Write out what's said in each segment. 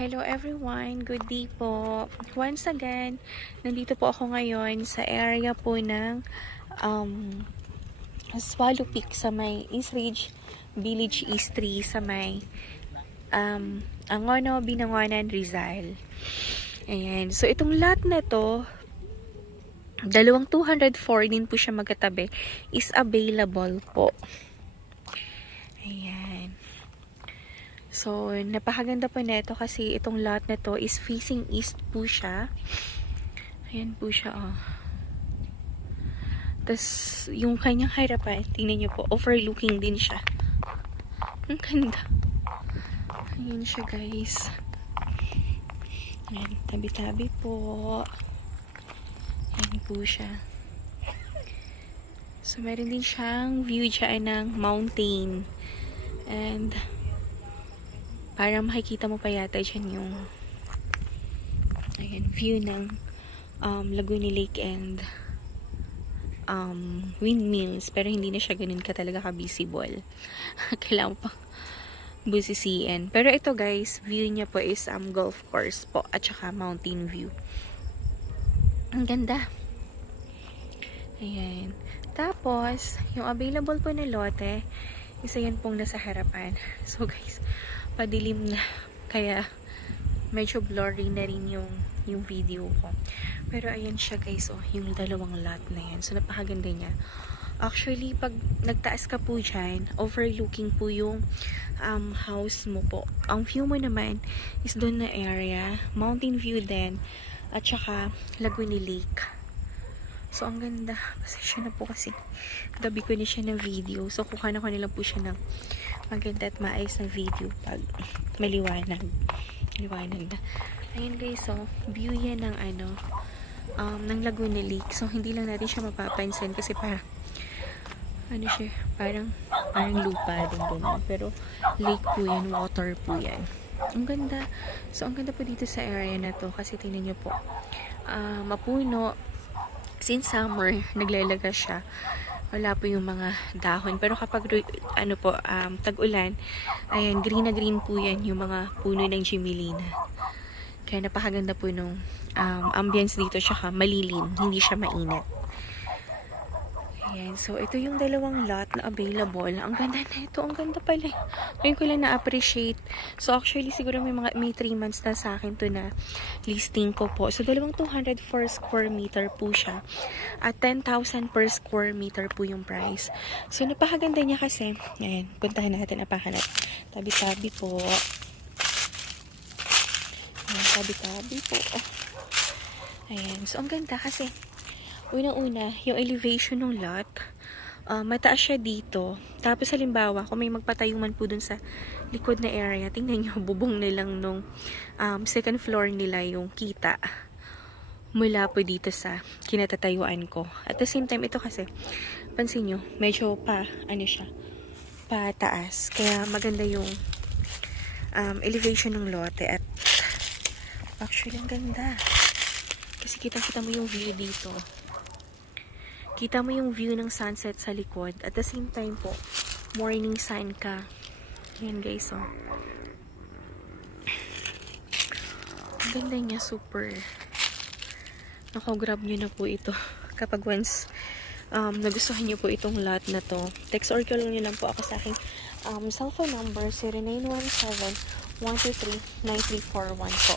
Hello everyone, good day po. Once again, nandito po ako ngayon sa area po ng Swallow Peak sa may East Ridge Village East 3 sa may Angono, Binangonan, Rizal. Ayan. So itong lot na to, dalawang 204 din po siya magkatabi, is available po. Ayan. So, napakaganda po nito kasi itong lot na to is facing east po siya. Ayan po siya, oh. Tapos, yung kanyang harapan, tingnan nyo po, overlooking din siya. Ang ganda. Ayan siya, guys. Ayan, tabi-tabi po. Ayan po siya. So, meron din siyang view dyan ng mountain. And, parang makikita mo pa yata dyan yung ayan, view ng Laguna Lake and windmills. Pero hindi na siya ganun ka talaga ka-visible. Kailangan pa busisiin. Pero ito guys, view niya po is golf course po at saka mountain view. Ang ganda. Ayan. Tapos, yung available po na lote, isa yan pong nasa harapan. So guys, padilim na. Kaya, medyo blurry na rin yung video ko. Pero ayan siya guys, oh, yung dalawang lot na yan. So, napakaganda niya. Actually, pag nagtaas ka po dyan, overlooking po yung house mo po. Ang view mo naman is doon na area. Mountain view din. At saka, Laguna Lake. So, ang ganda. Pasensya na po kasi gabi ko na siya ng video. So, kuha na ko nila po siya ng maganda at maayos na video pag maliwanag. Maliwanag na. Ayan guys, so, view yan ng ng Laguna Lake. So, hindi lang natin siya mapapansin kasi parang siya, parang lupa din doon. Pero, lake po yan, water po yan. Ang ganda. So, ang ganda po dito sa area na to kasi tingnan nyo po. Mapuno. Since summer, naglalaga siya. Wala po yung mga dahon. Pero kapag, tag-ulan, ayan, green na green po yan, yung mga puno ng Gimilina. Kaya napakaganda po nung ambience dito, siya malilim, hindi siya mainit. Ayan, so ito yung dalawang lot na available. Ang ganda na ito, ang ganda pala. Ngayon ko lang na-appreciate. So actually, siguro may 3 months na sa akin to na listing ko po. So dalawang 204 square meter po siya. At 10,000 per square meter po yung price. So napakaganda niya kasi. Ayan, puntahan natin, napahanap. Tabi-tabi po. Ayan, tabi-tabi po. Ayan, so ang ganda kasi unang-una, yung elevation ng lot, mataas siya dito. Tapos, halimbawa, kung may magpatayo man po dun sa likod na area, tingnan nyo, bubong na lang nung second floor nila yung kita mula po dito sa kinatatayuan ko. At the same time, ito kasi, pansin nyo, medyo pataas. Kaya maganda yung elevation ng lote. At actually, ang ganda. Kasi kita-kita mo yung view dito. Kita mo yung view ng sunset sa likod. At the same time po, morning sun ka. Yan guys, oh. Ang ganda niya, super. Grab nyo na po ito. Kapag once nagustuhan nyo po itong lot na to, text or call nyo lang po ako sa aking cellphone number 0917-123-9341 po.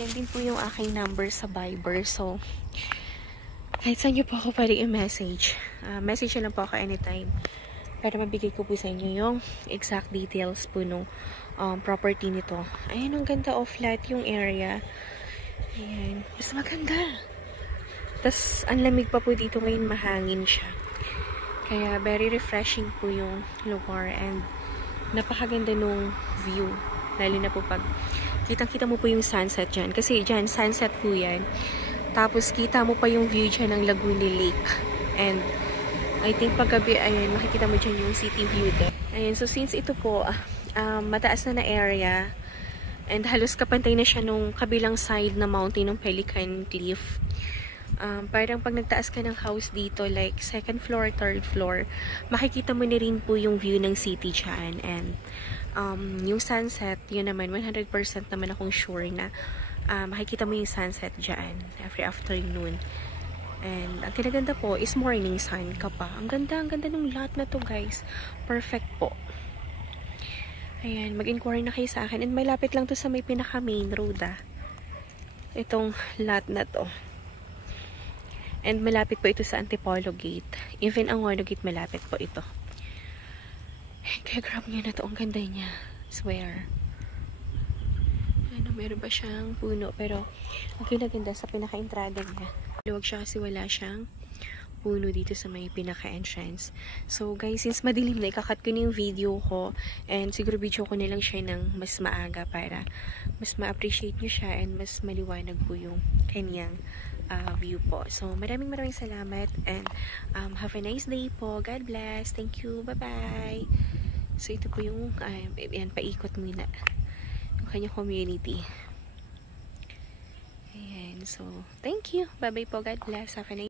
Yan din po yung aking number sa Viber. So, kahit saan nyo po ako pwede i-message. Message lang po ako anytime. Para mabigay ko po sa inyo yung exact details po nung property nito. Ayan, ang ganda of flat yung area. Ayan. Mas maganda. Tapos, ang lamig pa po dito ngayon, mahangin siya. Kaya, very refreshing po yung lugar. And, napakaganda nung view. Lalo na po pag kitang-kita mo po yung sunset dyan. Kasi dyan, sunset po yan. Tapos, kita mo pa yung view dyan ng Laguna Lake. And, I think paggabi, ayan, makikita mo dyan yung city view din. Ayan, so since ito po, mataas na area, and halos kapantay na siya nung kabilang side na mountain ng Pelican Cliff. Parang pag nagtaas ka ng house dito, like second floor, third floor, makikita mo na rin po yung view ng city dyan. And yung sunset, yun naman, 100% naman akong sure na makikita mo yung sunset dyan every afternoon. And ang kinaganda po is morning sun ka pa. Ang ganda ng lot na to, guys. Perfect po. Ayan, mag-inquire na kayo sa akin. And malapit lang to sa may pinaka main road, itong lot na to. And malapit po ito sa Antipolo Gate. Even ang Wano Gate, malapit po ito. Kaya grab nyo na to. Ang ganda niya. Swear. Ano, meron ba siyang puno? Pero, ang kinaganda sa pinaka-entrada niya. Luwag siya kasi wala siyang puno dito sa may pinaka-entrance. So, guys, since madilim na, ikakat ko na yung video ko. And siguro video ko na lang siya ng mas maaga para mas ma-appreciate nyo siya and mas maliwanag po yung kanyang view po. So, maraming salamat and have a nice day po. God bless. Thank you. Bye-bye. So, ito po yung yan, paikot muna yung kanyang community. Ayan. So, thank you. Bye-bye po. God bless. Have a nice